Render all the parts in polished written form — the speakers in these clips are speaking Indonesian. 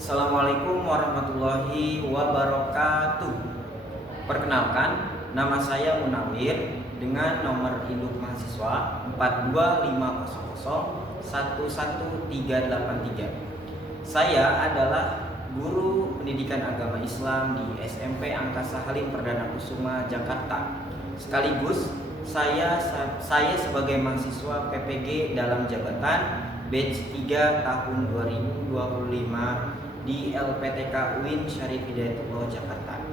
Assalamualaikum warahmatullahi wabarakatuh. Perkenalkan, nama saya Munawir dengan nomor induk mahasiswa 42500 11383. Saya adalah guru pendidikan agama Islam di SMP Angkasa Halim Perdana Kusuma, Jakarta. Sekaligus saya sebagai mahasiswa PPG dalam jabatan batch 3 tahun 2025 di LPTK UIN Syarif Hidayatullah Jakarta.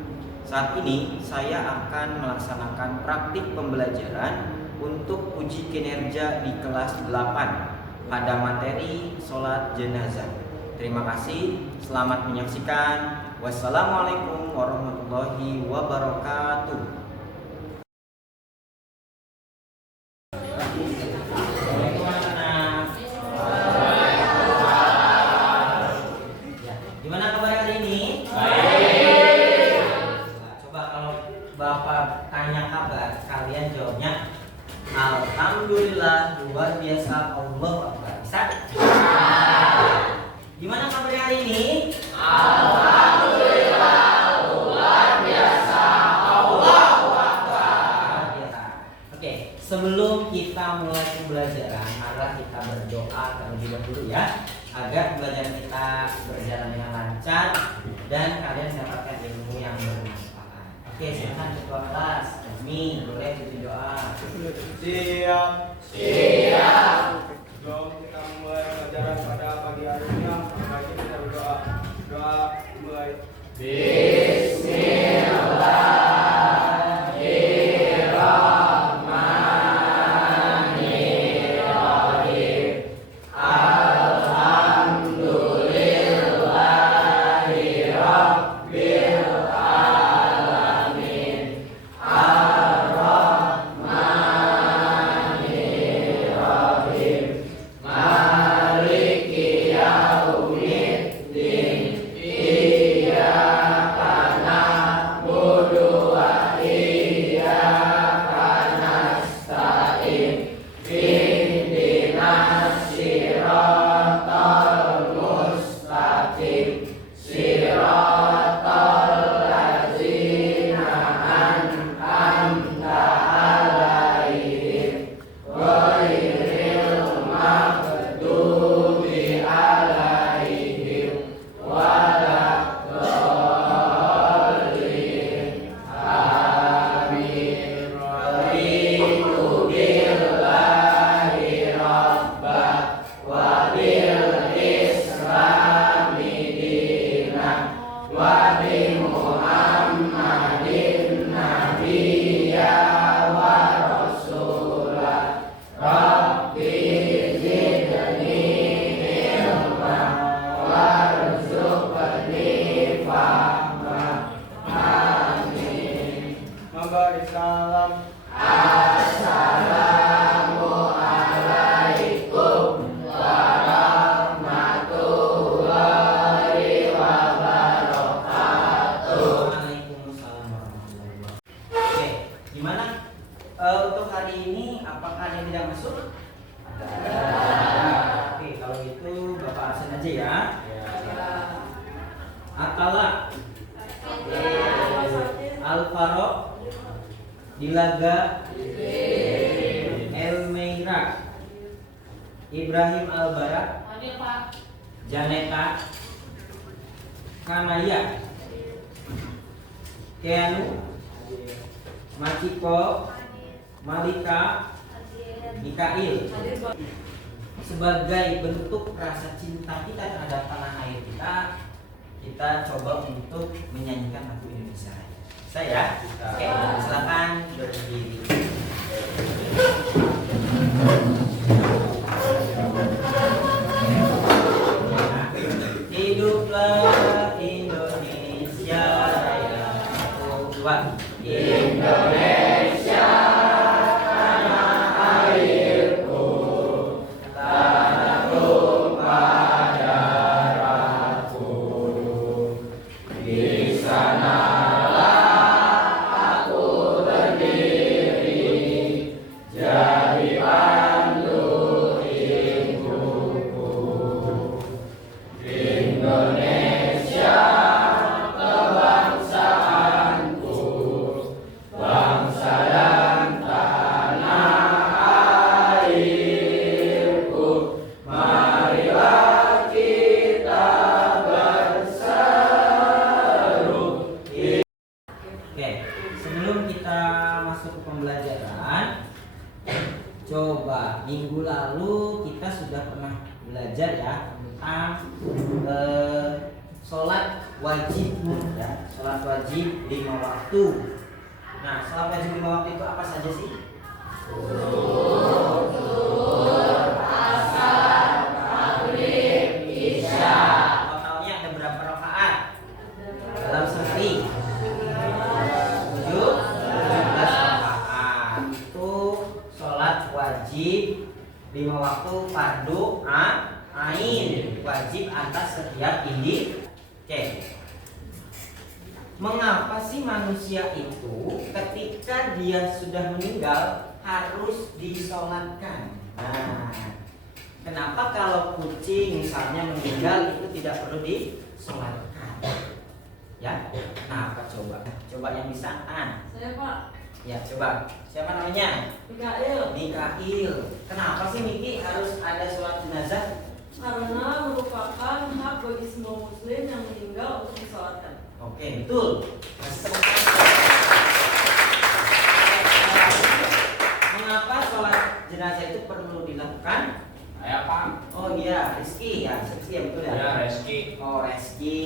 Saat ini saya akan melaksanakan praktik pembelajaran untuk uji kinerja di kelas 8 pada materi sholat jenazah. Terima kasih, selamat menyaksikan. Wassalamualaikum warahmatullahi wabarakatuh. Bapak tanya kabar, kalian jawabnya alhamdulillah, luar biasa, Allahu Akbar. Bisa? Gimana kabar hari ini? Alhamdulillah, luar biasa, Allahu Akbar. Oke, sebelum kita mulai pembelajaran, marilah kita berdoa terlebih dahulu ya, agar pembelajaran kita berjalan dengan lancar dan kalian mendapatkan ilmu yang bermanfaat. Oke, silakan ketua kelas. Kami boleh tutup doa. Siap. Jom kita mulai pelajaran pada pagi hari ini. Maka kita berdoa. Doa mulai. Salam. Assalamualaikum warahmatullahi wabarakatuh. Waalaikumsalam warahmatullahi wabarakatuh. Oke, gimana untuk hari ini? Apakah ada yang tidak masuk? Ada. Oke, kalau gitu Bapak absen aja ya. Akala, Al-Faroq, Dilaga, El-Meira, Ibrahim Al-Barak, Janeta, Kanaya, Keanu, Machiko, Malika, Mikail. Sebagai bentuk rasa cinta kita terhadap tanah air kita coba untuk menyanyikan lagu Indonesia Raya. Saya, oke, silakan berdiri. Hiduplah Indonesia Raya. Indonesia tanah airku, tanah tumpah darahku. Di sanalah aku berdiri. Coba minggu lalu kita sudah pernah belajar ya tentang sholat wajib ya, sholat wajib 5 waktu. Nah, sholat wajib 5 waktu itu apa saja sih? Totalnya ada berapa rakaat dalam sehari? 17 rakaat. Itu sholat wajib 5 waktu fardu ain, wajib atas setiap individu. Oke. Mengapa sih manusia itu ketika dia sudah meninggal harus disolatkan? Nah, kenapa kalau kucing misalnya meninggal itu tidak perlu disolatkan? Ya, kenapa coba? Coba yang bisa Saya Pak. Ya, coba. Siapa namanya? Mikael. Mikail. Kenapa sih Miki harus ada sholat jenazah? Karena merupakan hak bagi semua muslim yang meninggal untuk disolatkan. Oke, betul. Masih tepuk tangan. Mengapa sholat jenazah itu perlu dilakukan? Saya Pak. Oh iya, Rizky ya, Rizky ya betul ya. Ya Reski. Oh Rizky,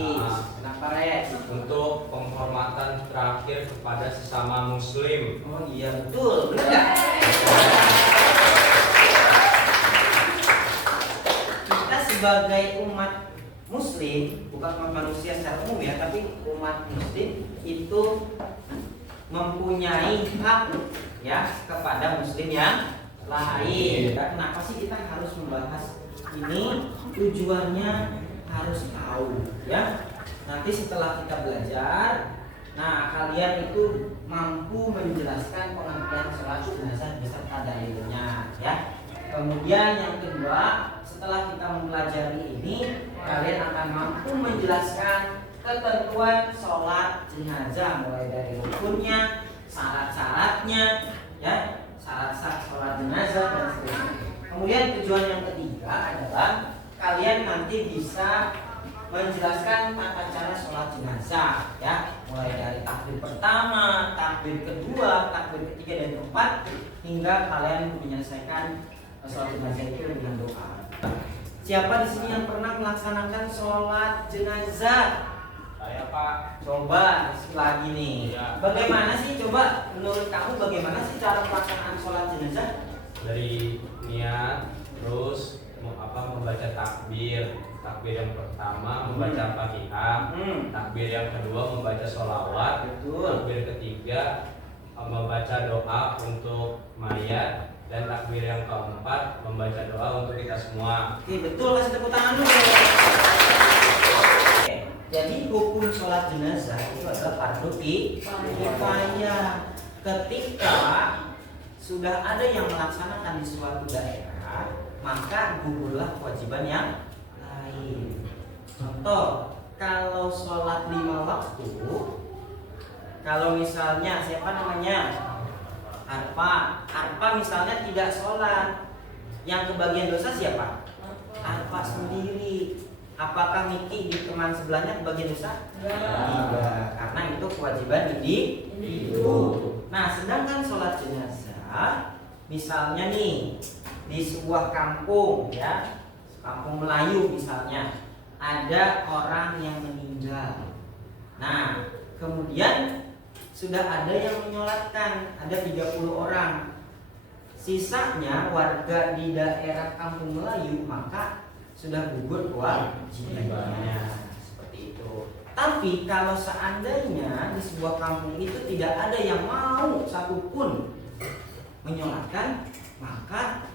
kenapa Res? Untuk penghormatan terakhir kepada sesama muslim. Oh iya betul, benar nggak? Kita sebagai umat muslim, bukan umat manusia secara umum ya, tapi umat muslim itu mempunyai hak ya kepada muslim yang lain. Kenapa sih kita harus membahas ini? Tujuannya harus tahu ya. Nanti setelah kita belajar, nah kalian itu mampu menjelaskan pengertian sholat jenazah beserta dalilnya ya. Kemudian yang kedua, setelah kita mempelajari ini, kalian akan mampu menjelaskan ketentuan sholat jenazah mulai dari rukunnya, syarat-syaratnya ya, syarat-syarat sholat jenazah dan seterusnya. Kemudian tujuan yang ketiga adalah kalian nanti bisa menjelaskan tata cara sholat jenazah ya, mulai dari takbir pertama, takbir kedua, takbir ketiga dan keempat, hingga kalian menyelesaikan sholat jenazah itu dengan doa. Siapa di sini yang pernah melaksanakan sholat jenazah? Saya Pak. Coba lagi nih. Ya. Bagaimana sih, coba menurut kamu bagaimana sih cara pelaksanaan sholat jenazah? Dari niat, terus membaca takbir yang pertama membaca Fatihah, takbir yang kedua membaca sholawat, Betul. takbir ketiga membaca doa untuk mayat, dan takbir yang keempat membaca doa untuk kita semua. Oke, betul, kasih tepuk tangan dulu. Oke, jadi hukum sholat jenazah itu adalah fardu kifayah. Ketika sudah ada yang melaksanakan di suatu daerah, maka gugurlah kewajiban yang lain. Contoh, kalau sholat 5 waktu, kalau misalnya siapa namanya? Arpa misalnya tidak sholat, yang kebagian dosa siapa? Arpa sendiri. Apakah Miki di teman sebelahnya kebagian dosa? Tidak, karena itu kewajiban individu. Nah, sedangkan sholat jenazah, misalnya nih di sebuah kampung ya, kampung Melayu misalnya, ada orang yang meninggal. Nah, kemudian sudah ada yang menyolatkan, ada 30 orang. Sisanya warga di daerah kampung Melayu, maka sudah gugur kewajibannya. Seperti itu. Tapi kalau seandainya di sebuah kampung itu tidak ada yang mau satupun menyolatkan, maka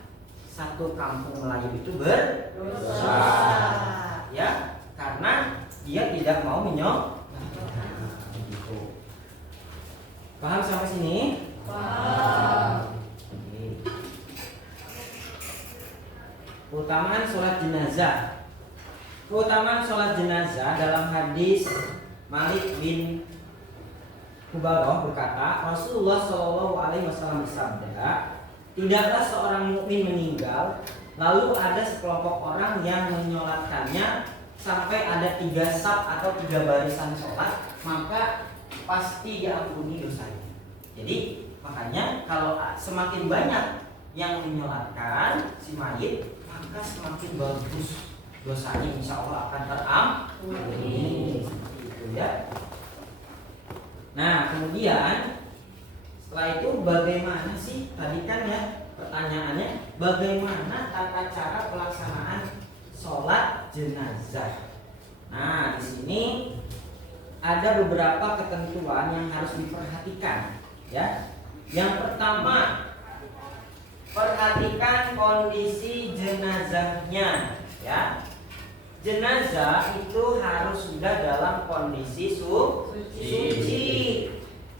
satu kampung Melayu itu berdosa ya, karena dia tidak mau menyolatkan. Paham sampai sini? Paham. Oke. Keutamaan sholat jenazah. Keutamaan sholat jenazah dalam hadis Malik bin Hubarah berkata, Rasulullah Shallallahu Alaihi Wasallam bersabda, tidaklah seorang mukmin meninggal lalu ada sekelompok orang yang menyolatkannya sampai ada 3 saf atau 3 barisan sholat, maka pasti diampuni dosanya. Jadi makanya kalau semakin banyak yang menyolatkan si mayit, maka semakin bagus dosanya, insya Allah akan terampuni. Itu ya. Nah, kemudian setelah itu bagaimana sih? Tadi kan ya pertanyaannya, bagaimana tata cara pelaksanaan sholat jenazah? Nah, di sini ada beberapa ketentuan yang harus diperhatikan, ya. Yang pertama, perhatikan kondisi jenazahnya, ya. Jenazah itu harus sudah dalam kondisi suci.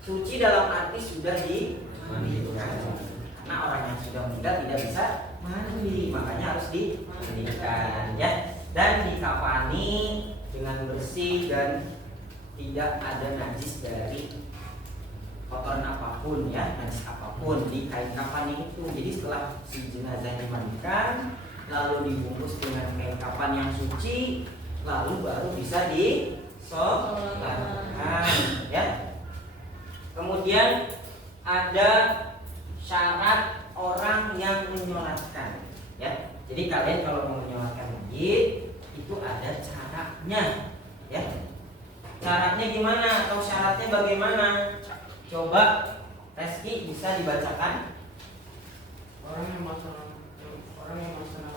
Suci dalam arti sudah dimandikan. Karena orang yang sudah meninggal tidak bisa mandi, makanya harus dimandikan, ya. Dan dikafani dengan bersih dan tidak ada najis dari kotoran apapun, ya, najis apapun di kain kafan itu. Jadi setelah si jenazah dimandikan, lalu dibungkus dengan kain kafan yang suci, lalu baru bisa disolatkan, ya. Kemudian ada syarat orang yang menyolatkan, ya. Jadi kalian kalau mau menyolatkan mayit itu ada caranya, ya. Caranya gimana atau syaratnya bagaimana? Coba Reski bisa dibacakan. Orang yang melaksanakan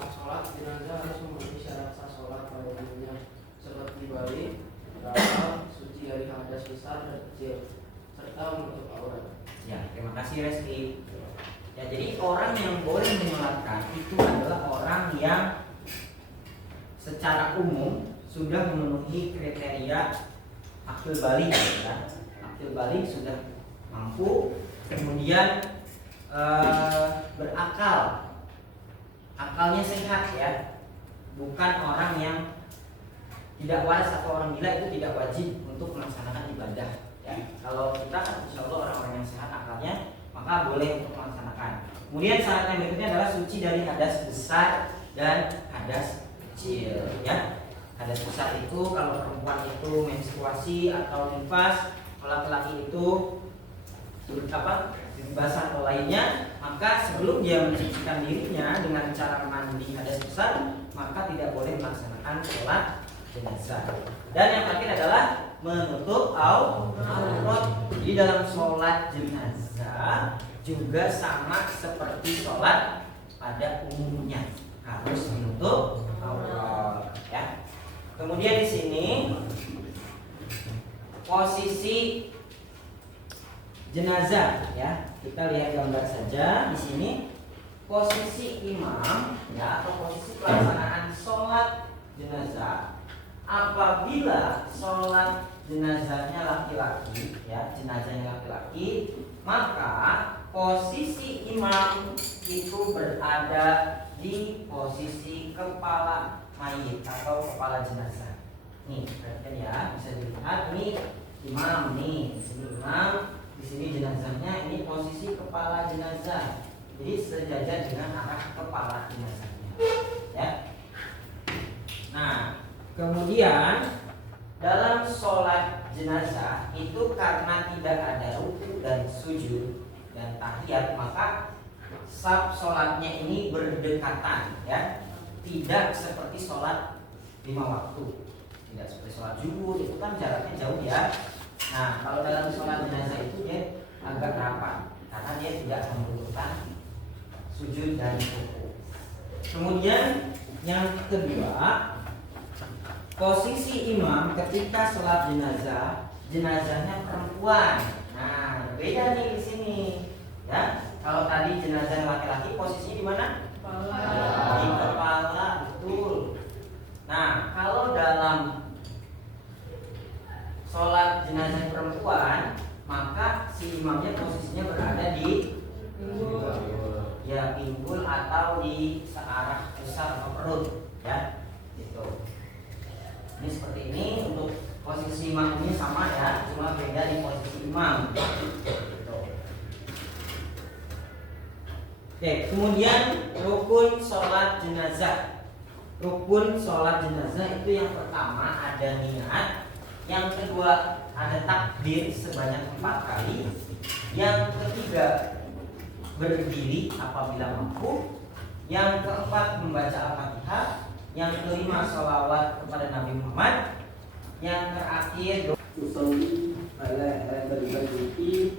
sholat jenazah harus memenuhi syarat sah sholat pada dirinya, seperti balik, berakal, suci dari hadas besar dan kecil, serta menutup aurat. Ya, terima kasih Reski. Ya, jadi orang yang boleh menyolatkan itu adalah orang yang secara umum sudah memenuhi kriteria akil balik, ya. Akil balik sudah mampu, kemudian berakal, akalnya sehat, ya. Bukan orang yang tidak waras atau orang gila, itu tidak wajib untuk melaksanakan ibadah, ya. Kalau kita kan insya Allah orang-orang yang sehat akalnya, maka boleh untuk melaksanakan. Kemudian syarat yang berikutnya adalah suci dari hadas besar dan hadas kecil, ya. Hadas besar itu kalau perempuan itu menstruasi atau nifas, kalau laki-laki itu basah atau lainnya, maka sebelum dia mensucikan dirinya dengan cara mandi hadas besar, maka tidak boleh melaksanakan sholat jenazah. Dan yang terakhir adalah menutup aurat. Jadi dalam sholat jenazah juga sama seperti sholat pada umumnya, harus menutup aurat, ya. Kemudian di sini posisi jenazah, ya. Kita lihat gambar saja di sini. Posisi imam, ya, atau posisi pelaksanaan sholat jenazah. Apabila sholat jenazahnya laki-laki, ya, jenazahnya laki-laki, maka posisi imam itu berada di posisi kepala mayit atau kepala jenazah. Nih, perhatikan ya, bisa dilihat nih imam nih, di sini imam, di sini jenazahnya, ini posisi kepala jenazah. Jadi sejajar dengan arah kepala jenazahnya, ya. Nah, kemudian dalam sholat jenazah itu karena tidak ada ruku dan sujud dan tahiyat, maka saf sholatnya ini berdekatan, ya. Tidak seperti sholat 5 waktu, tidak seperti sholat zuhur, itu kan jaraknya jauh, ya. Nah, kalau dalam sholat jenazah itu dia agak rapat karena dia tidak membutuhkan sujud dan ruku. Kemudian yang kedua, posisi imam ketika sholat jenazah, jenazahnya perempuan. Nah, beda nih di sini, ya. Kalau tadi jenazah laki-laki, posisinya di mana? Di kepala, betul. Nah, kalau dalam sholat jenazah perempuan, maka si imamnya posisinya berada di ya pinggul atau di searah pusar atau perut, ya. Gitu. Ini seperti ini. Untuk posisi imam ini sama, ya, cuma beda di posisi imam. Gitu. Oke, kemudian rukun sholat jenazah. Rukun sholat jenazah itu yang pertama ada niat, yang kedua ada takbir sebanyak 4 kali, yang ketiga berdiri apabila mampu, yang keempat membaca Al-Fatihah, yang kelima sholawat kepada Nabi Muhammad, yang terakhir usolli ala hadzal baiti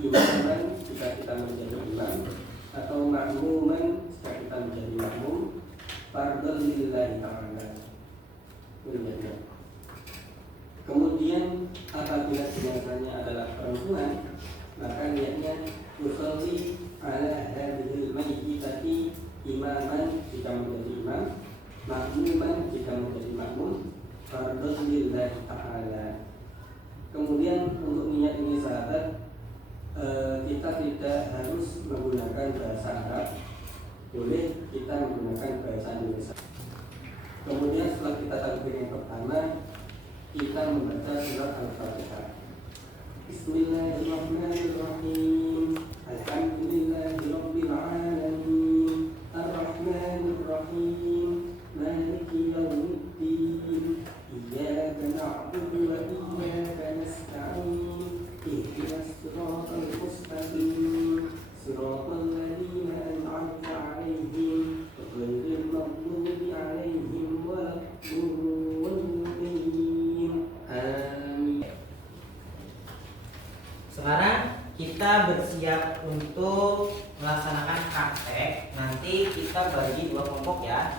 imaman jika kita menjadi imam atau makmuman jika kita menjadi makmum fardhon lillahi ta'ala. Kemudian apabila jenazahnya adalah perempuan, maka niatnya usolli ala hadzal baiti imaman jika menjadi imam, makmuman jika menjadi makmum, fardhon lillahi ta'ala. Kemudian untuk niat ini sahabat, kita tidak harus menggunakan bahasa Arab, boleh kita menggunakan bahasa Indonesia. Kemudian setelah kita takbir yang pertama, kita membaca surat Al-Fatihah. Bismillahirrahmanirrahim. Alhamdulillahirabbil alamin. Arrahmanirrahim. Maliki yaumiddin. Iyyaka na'budu wa iyyaka nasta'in. Ihdinas siratal mustaqim. Siratal ladzina an'amta 'alaihim ghairil maghdubi 'alaihim waladdallin. Amin. Sekarang kita bersiap untuk melaksanakan praktek. Nanti kita bagi dua kelompok ya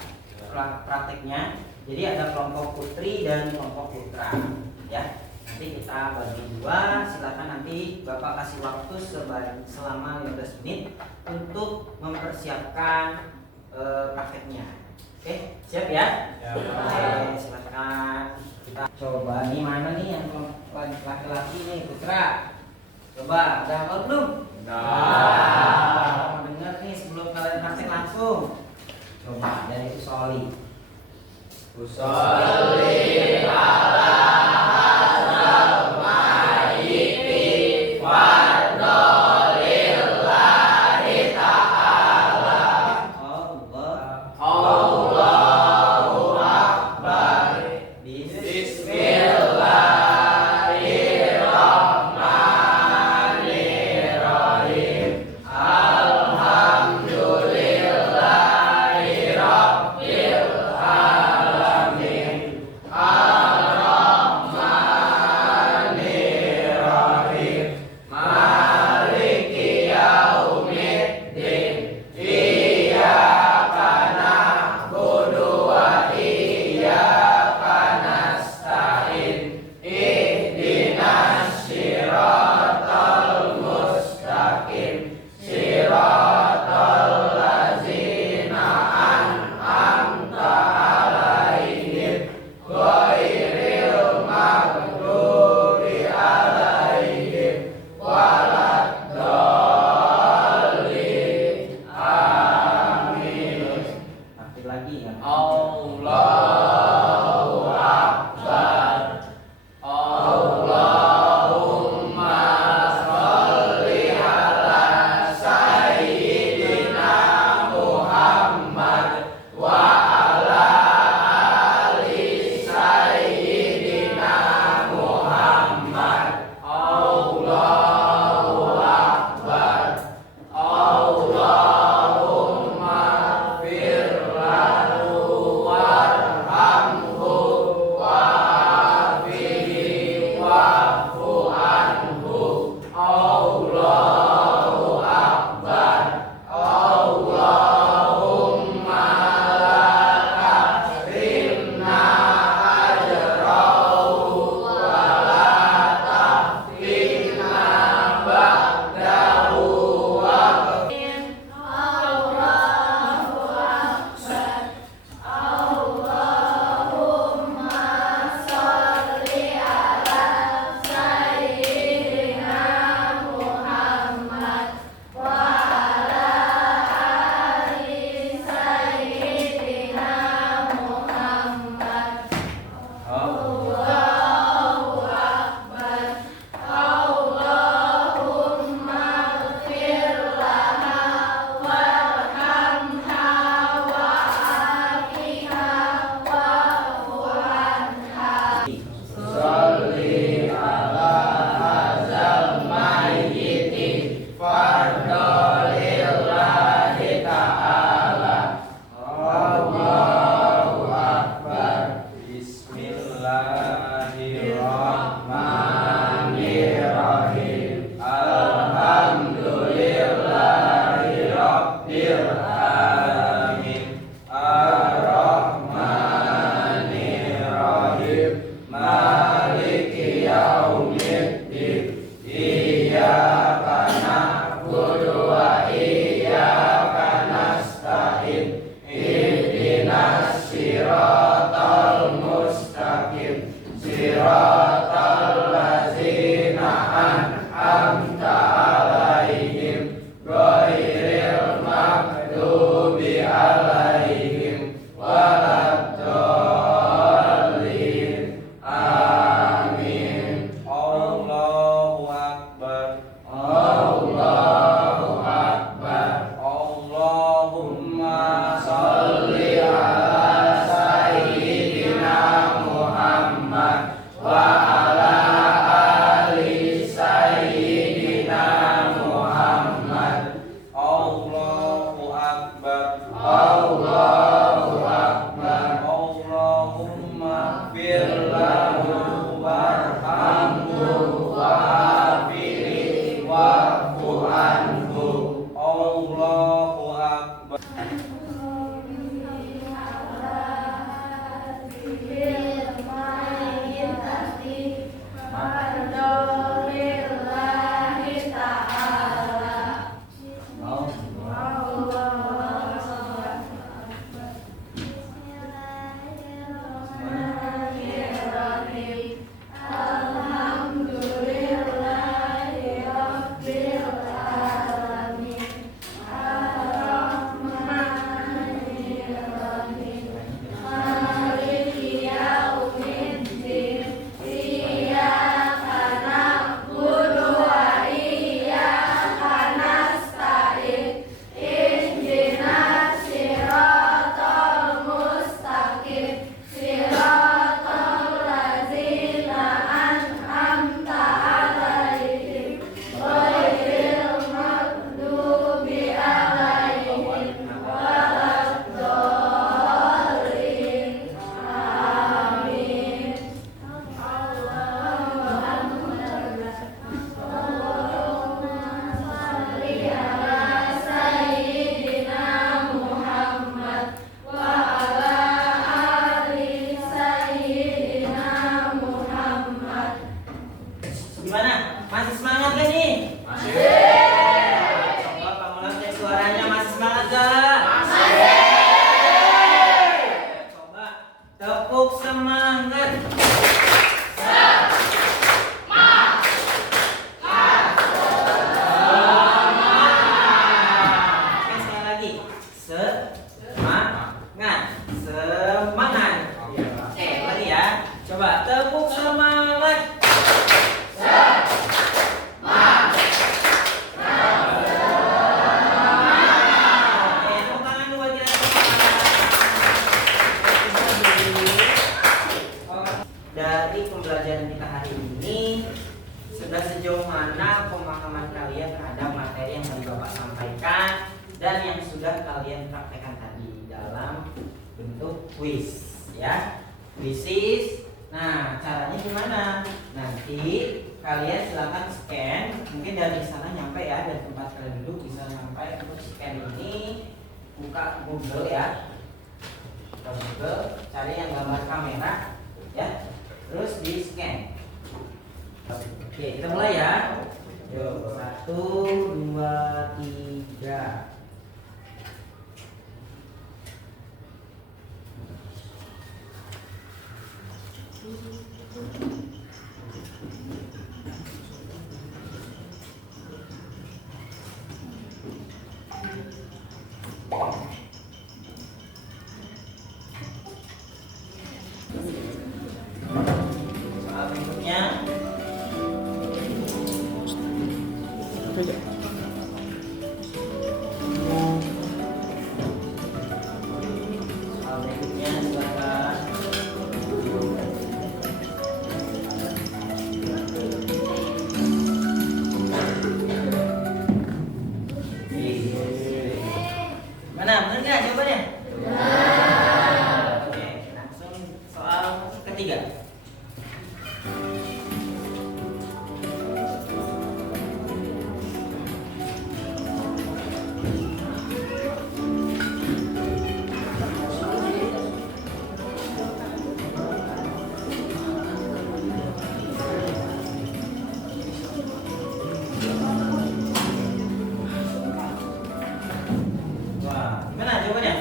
prakteknya. Jadi ada kelompok putri dan kelompok putra ya. Nanti kita bagi dua. Silakan nanti Bapak kasih waktu selama 15 menit untuk mempersiapkan prakteknya. Oke, siap ya? Ya. Oke, silakan. Kita coba nih mana nih yang laki-laki nih putra. Coba, udah hafal belum? Mau dengar nih sebelum kalian praktek langsung. Coba dari Usolli. Usolli ala hazal mayyiti fardhon lillahi ta'ala. Allah. Allahu akbar. Bismillahirrahmanirrahim. Alhamdulillahi rabbil alamin. Ar-Rahmanir Ihdinas siratal mustaqim. Siratal ladzina an'amta 'alaihim ghairil maghdubi 'alaihim waladdallin. Amin. Allahu akbar. Allahu akbar. Allahumma sholli ala sayyidina Muhammad wa ala ali sayyidina Muhammad. Allahu akbar. Allahu akbar. Allahumma fir lahu warhamhu wa'afihi wa'fu anhu. Allahu akbar. Gimana? Masih semangat gak nih? Masih. Coba kamu lihat suaranya masih semangat gak? Masih. Coba tepuk semangat. Oke, sekali lagi. Semangat. Semangat. Oke, lagi ya. Coba tepuk semangat. Dari pembelajaran kita hari ini, sudah sejauh mana pemahaman kalian terhadap materi yang tadi Bapak sampaikan dan yang sudah kalian praktekkan tadi dalam bentuk quiz, ya? Quiz. Nah, caranya gimana? Nanti kalian silakan scan, mungkin dari sana nyampe ya, dari tempat kalian duduk bisa nyampe. Untuk scan ini buka Google ya, buka Google, cari yang gambar kamera, ya. Terus di scan. Oke, kita mulai ya. Yuk, 1, 2, 3. Soal berikutnya. Soal berikutnya silakan. Mana? Benar nggak jawabannya? Benar. Oke, langsung soal ketiga. Wah, gimana jawabannya?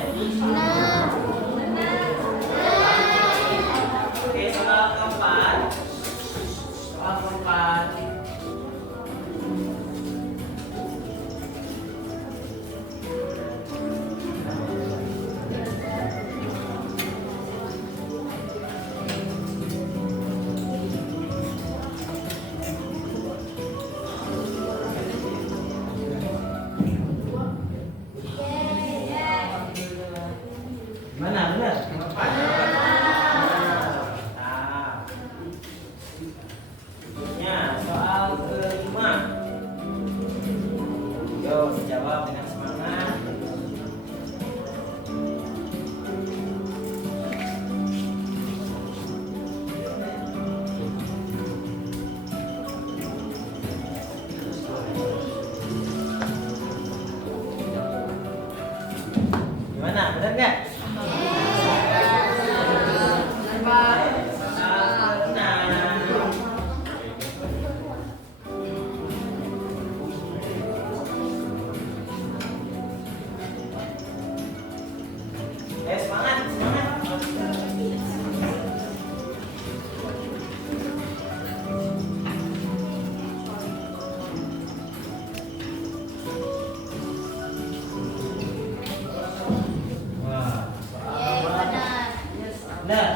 Benar nggak? Benar. Semangat, semangat. Benar.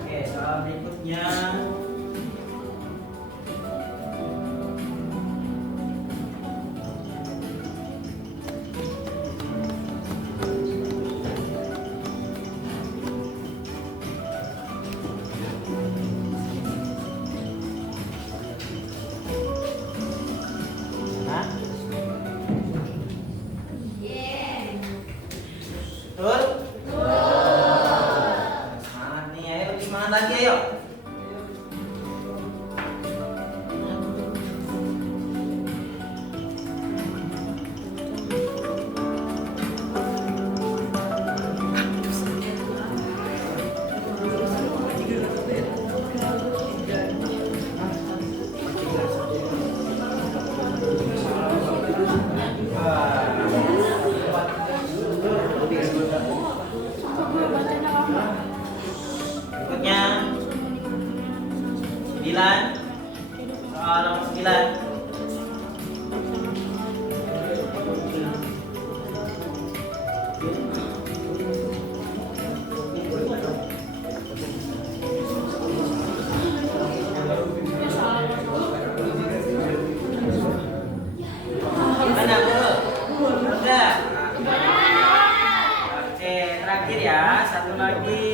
Oke, soal berikutnya. Hah? Betul? Semangat nih, ayo lebih semangat lagi ayo. Berikutnya 9. Soal nomor 9. Mana dulu? Udah. Oke, terakhir ya, satu lagi.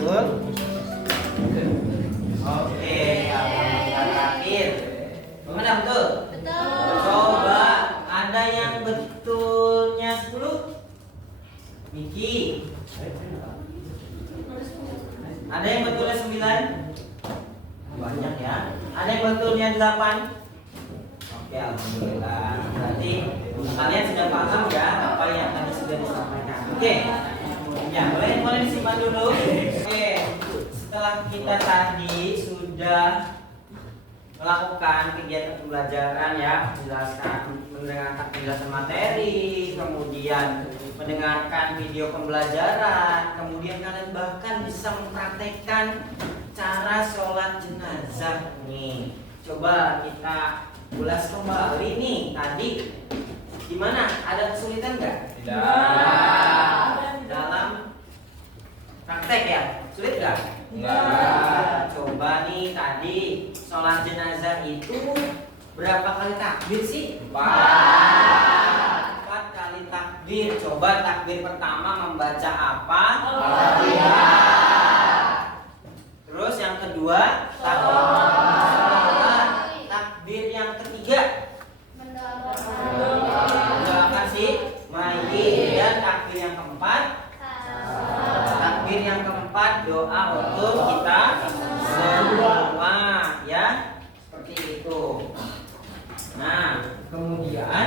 Betul? Oke, yang terakhir. Bagaimana betul? Coba ada yang betulnya 10? Miki. Ada yang betulnya 9? Banyak ya. Ada yang betulnya 8? Oke, alhamdulillah. Berarti kalian sudah paham ya apa yang tadi sudah disampaikan. Oke. Ya, boleh disimpan dulu. Oke. Setelah kita tadi sudah melakukan kegiatan pembelajaran ya, mendengarkan penjelasan materi, kemudian mendengarkan video pembelajaran, kemudian kalian bahkan bisa mempraktekkan cara sholat jenazah nih. Coba kita ulas kembali nih tadi. Gimana? Ada kesulitan nggak? Tidak. Dalam praktek ya? Sulit nggak? Enggak. Coba nih tadi sholat jenazah itu berapa kali takbir sih? 4 kali takbir. Coba takbir pertama membaca apa? Terus yang kedua takbir yang ketiga mendoakan si mayit. Dan takbir yang keempat doa untuk kita semua ya, seperti itu. Nah, kemudian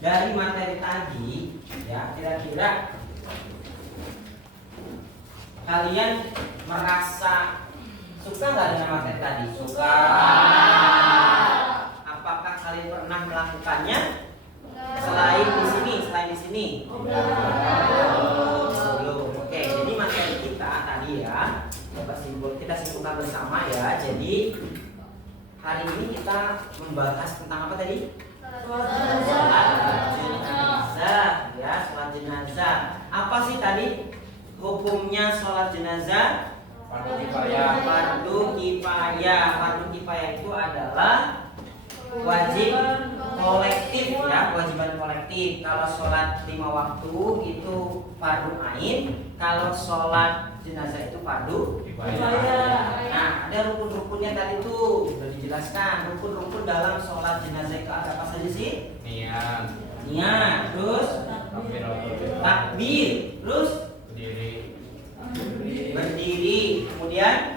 dari materi tadi ya, kira-kira kalian merasa suka nggak dengan materi tadi? Suka. Apakah kalian pernah melakukannya? Selain di sini? Belum. Oke, jadi materi kita tadi ya, kita simpulkan bersama ya. Jadi hari ini kita membahas tentang apa tadi? Sholat jenazah ya, sholat jenazah. Apa sih tadi hukumnya sholat jenazah? Fardu kifayah. Fardu kifayah itu adalah wajib kolektif ya, kewajiban kolektif. Kalau sholat 5 waktu itu fardu ain, kalau sholat jenazah itu fardu kifayah. Nah, ada rukun-rukunnya tadi tuh sudah dijelaskan. Rukun-rukun dalam sholat jenazah itu ada apa saja sih? Niat, terus takbir, terus berdiri, kemudian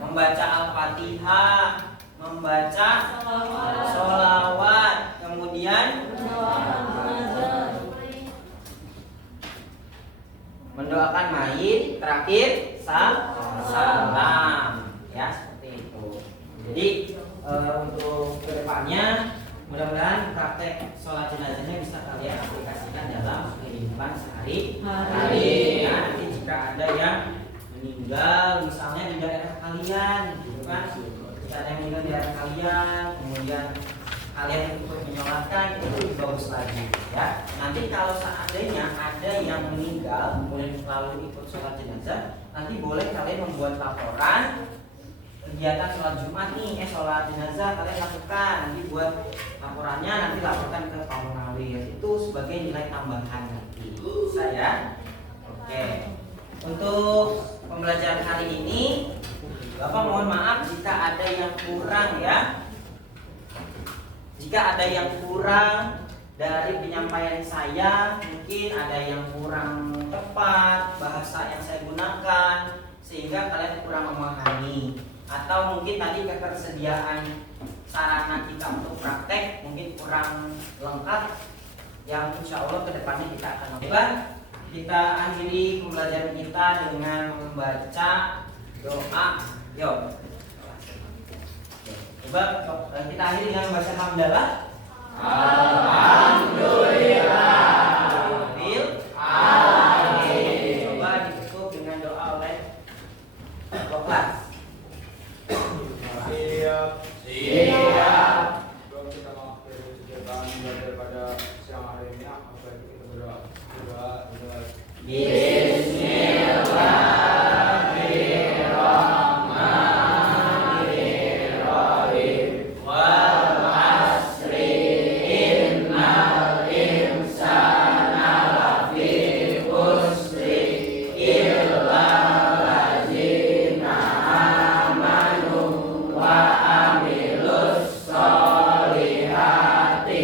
membaca Al-Fatihah, membaca sholawat, kemudian mendoakan mayit, terakhir salam, ya seperti itu. Jadi untuk kedepannya mudah-mudahan praktek sholat jenazahnya bisa kalian aplikasikan dalam kehidupan sehari-hari. Ya, nanti jika ada yang meninggal misalnya di daerah kalian, gitu kan? Jika ada yang meninggal di daerah kalian, kemudian kalian ikut menyolatkan, itu lebih bagus lagi, ya. Nanti kalau seandainya ada yang meninggal kemudian selalu ikut sholat jenazah, nanti boleh kalian membuat laporan kegiatan sholat Jumat nih, sholat jenazah kalian lakukan, nanti buat laporannya, nanti laporkan ke Pak Munawir, itu sebagai nilai tambahan nanti. Bisa ya? Oke. Untuk pembelajaran hari ini, Bapak mohon maaf jika ada yang kurang ya. Jika ada yang kurang dari penyampaian saya, mungkin ada yang kurang tepat bahasa yang saya gunakan sehingga kalian kurang memahami, atau mungkin tadi ketersediaan sarana kita untuk praktek mungkin kurang lengkap, yang insya Allah kedepannya kita akan lakukan. Kita akhiri pembelajaran kita dengan membaca doa. Yuk, coba kita akhiri dengan membaca hamdalah. Alhamdulillah. Coba ditutup dengan doa oleh kelas. Siap. Sebelum kita mengakhiri kegiatan belajar pada siang hari ini, apa itu kita berdoa? Bismillahirrahmanirrahim. Wal asri innal insana lafi khusri illa allazina amanu wa amilus solihati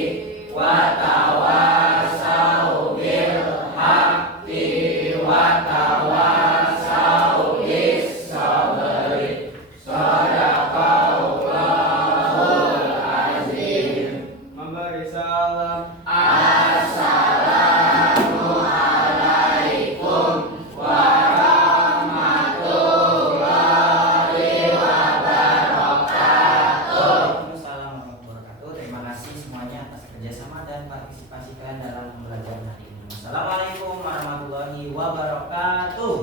wa tawasau bil haqqi wa tawasau bis sabri. Sadaqallahul azim. Memberi salam. Assalamualaikum warahmatullahi wabarakatuh. Waalaikumsalam warahmatullahi wabarakatuh. Terima kasih semuanya atas kerjasama dan partisipasi kalian dalam pembelajaran hari ini. Wassalamualaikum warahmatullahi wabarakatuh.